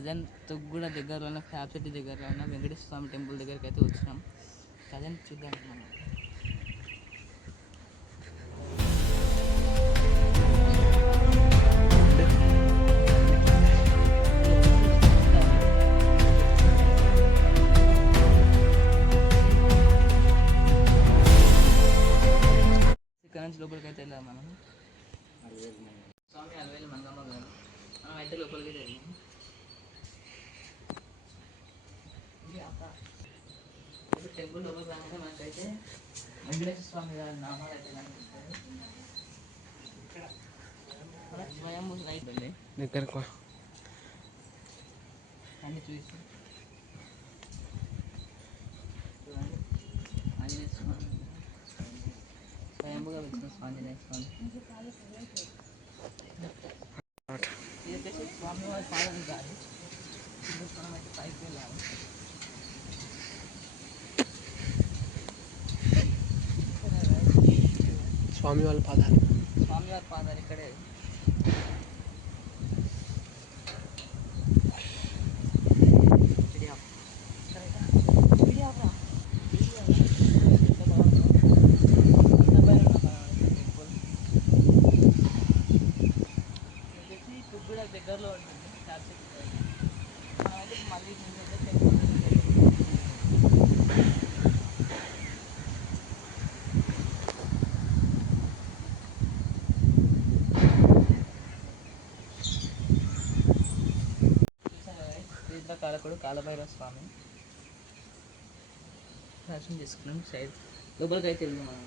Present Tukkuguda దగ్గరలో ఉన్న fab city దగ్గరలో ఉన్న వెంకటేశ్వర స్వామి టెంపుల్ దగ్గరికి అయితే వచ్చినాం. ప్రజెంట్ చూద్దాం మనం. ఇక్కడ నుంచి లోపలికి అయితే వెళ్ళాం మనం. స్వామి అలవేలు మంగమ్మ గారు మనం అయితే లోపలికి వెళ్ళాం. టెంపుల్ లోపలికి రాగానే మనకైతే వెంకటేశ్వర స్వామి గారి నామాలు అయితే కనిపిస్తాయి. స్వయంభూ నైట్ దగ్గరకు అన్ని చూసి ఆంజనేయ స్వామి స్వయంభూగా వచ్చిన ఆంజనేయ స్వామి. ఇది వచ్చేసి స్వామివారి పాదం కాదు, మనం అయితే పైకి వెళ్ళాలి. స్వామివారి పాదాలు ఇక్కడే. దగ్గరలో ఉంటుంది మనమైతే మళ్ళీ కాలకుడు కాలభైరవ స్వామి దర్శనం చేసుకున్నాం. సైడ్ లోపలికి అయితే వెళ్దాం మనం.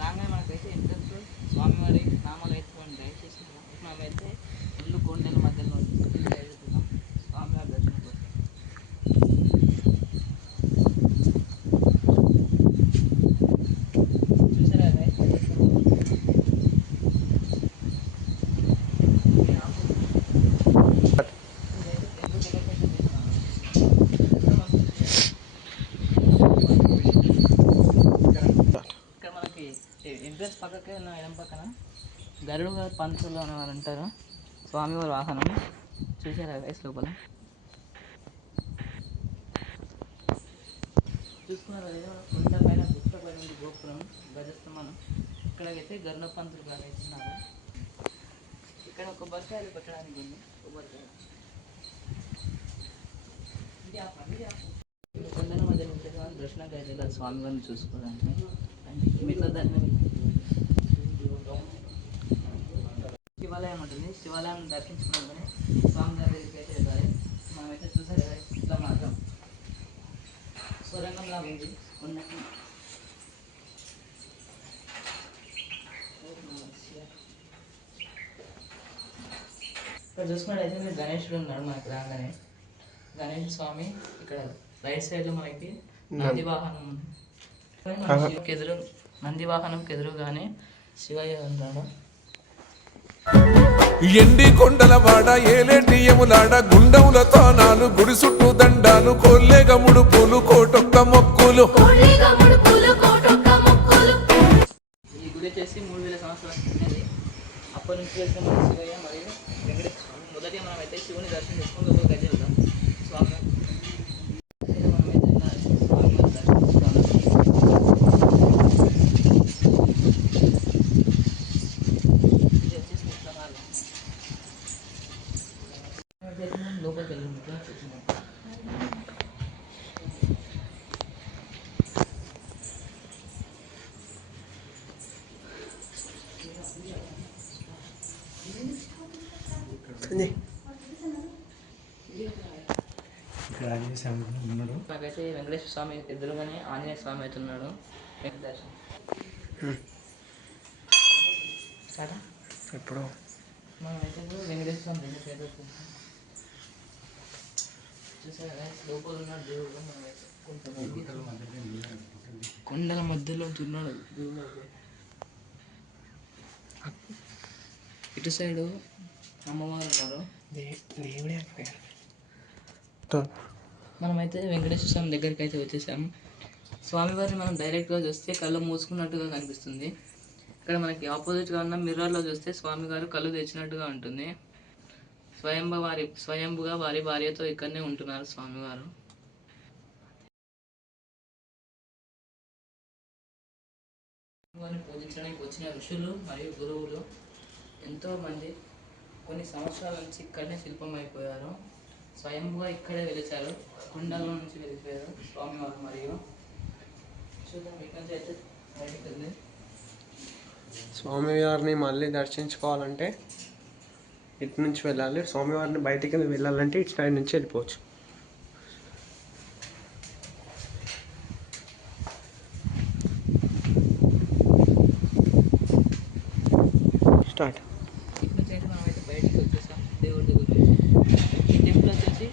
రాగానే మనకైతే ఎంట్రన్స్ స్వామివారి నామాలు అయితే దయచేసి మనమైతే ఇల్లు కొండల మధ్యలో వెళ్తున్నాం స్వామివారి దర్శనం కోసం. చూసారా ఎంట్రన్స్ పక్కకే ఉన్న ఎడం పక్కన గరుడు గారు పంతులు అని వారు అంటారు. స్వామివారి వాహనం చూసారా గైస్. లోపల చూసుకున్నారు కదా కొండ పైన గుట్ట పైన గోపురం గజస్తంభం. ఇక్కడైతే గరుడ పంతులు గారు ఇస్తున్నారు. ఇక్కడ కొబ్బరికాయలు పెట్టడానికి ఉంది. కొబ్బరికాయలు కొండల మధ్య నుంచి దర్శనానికి అయితే వెళ్ళాలి స్వామివారిని చూసుకోవడానికి. మిగతా దాన్ని శివాలయం ఉంటుంది. శివాలయం దర్శించుకోగానే స్వామి గారి దగ్గరికి అయితే వెళ్ళాలి. మనమైతే చూసారు కదా ఇట్లా మార్గం సొరంగంలా ఉంది. ఇక్కడ చూసుకున్నట్టయితే మీరు గణేశుడు ఉన్నాడు మనకి రాగానే. గణేష్ స్వామి ఇక్కడ రైట్ సైడ్లో మనకి నంది వాహనం ఉంది. నంది వాహనం ఎదురుగానే శివయ్య ఉన్నాడు. ఎండి కొండల వాడ ఏలేటియములాడ గుండముల తానాలు గుడి చుట్టూ దండాలు కొల్లేగ ముడుపులు కోటొక్క మొక్కులు. ఈ గుడి వచ్చేసి 3000 సంవత్సరాలు ఉన్నది. అప్పటి నుంచి వెళ్తే మన శివయ్య మరియు వెంకటేశ్వర స్వామి. మొదటి మనం అయితే శివుని దర్శనం చేసుకుని లోపలికి అయితే వెళ్దాం. స్వామి లోపలికి వెళ్ళి నాకైతే వెంకటేశ్వర స్వామి ఎదురుగానే ఆంజనేయ స్వామి అయితే ఉన్నాడు. దర్శనం ఎప్పుడు మనమైతే వెంకటేశ్వర స్వామి రెండు పేరు చూసారా లోపల ఉన్న దేవుడు. మనమైతే కొండల మధ్యలో ఉన్నాడు దేవుడు. ఇటు సైడు అమ్మవారు ఉన్నారు. దేవుడే అయిపోయారు. మనమైతే వెంకటేశ్వర స్వామి దగ్గరికి అయితే వచ్చేసాము. స్వామివారిని మనం డైరెక్ట్గా చూస్తే కళ్ళు మూసుకున్నట్టుగా కనిపిస్తుంది. ఇక్కడ మనకి ఆపోజిట్గా ఉన్న మిర్రర్లో చూస్తే స్వామివారు కళ్ళు తెచ్చినట్టుగా ఉంటుంది. స్వయంభుగా వారి భార్యతో ఇక్కడనే ఉంటున్నారు స్వామివారు. వారిని పూజించడానికి వచ్చిన ఋషులు మరియు గురువులు ఎంతోమంది కొన్ని సంవత్సరాల నుంచి ఇక్కడనే శిల్పం అయిపోయారు. స్వయంగా ఇక్కడే వెలిచారు, కుండలో నుంచి వెళ్ళిపోయారు స్వామివారు. మరియు చూద్దాం ఇక్కడ నుంచి అయితే బయటికి ఉంది. స్వామివారిని మళ్ళీ దర్శించుకోవాలంటే ఇటు నుంచి వెళ్ళాలి. స్వామివారిని బయటికి వెళ్ళాలంటే ఇటు సైడ్ నుంచి వెళ్ళిపోవచ్చు. స్టార్ట్. ఇటు నుంచి అయితే మనం అయితే బయటికి వచ్చేసాం దేవుడి దగ్గర నుంచి. ఈ టెంపుల్ వచ్చేసి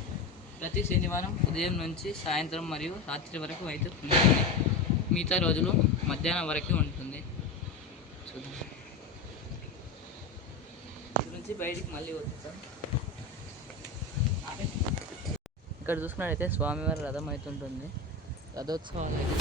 ప్రతి శనివారం ఉదయం నుంచి సాయంత్రం మరియు రాత్రి వరకు అయితే ఉంటుంది. మిగతా రోజులు మధ్యాహ్నం వరకు ఉంటుంది. చూద్దాం. ఇటు నుంచి బయటికి మళ్ళీ వచ్చేసాం. ఇక్కడ చూసుకున్నట్టయితే స్వామివారి రథం అయితే ఉంటుంది. రథోత్సవాలు అయితే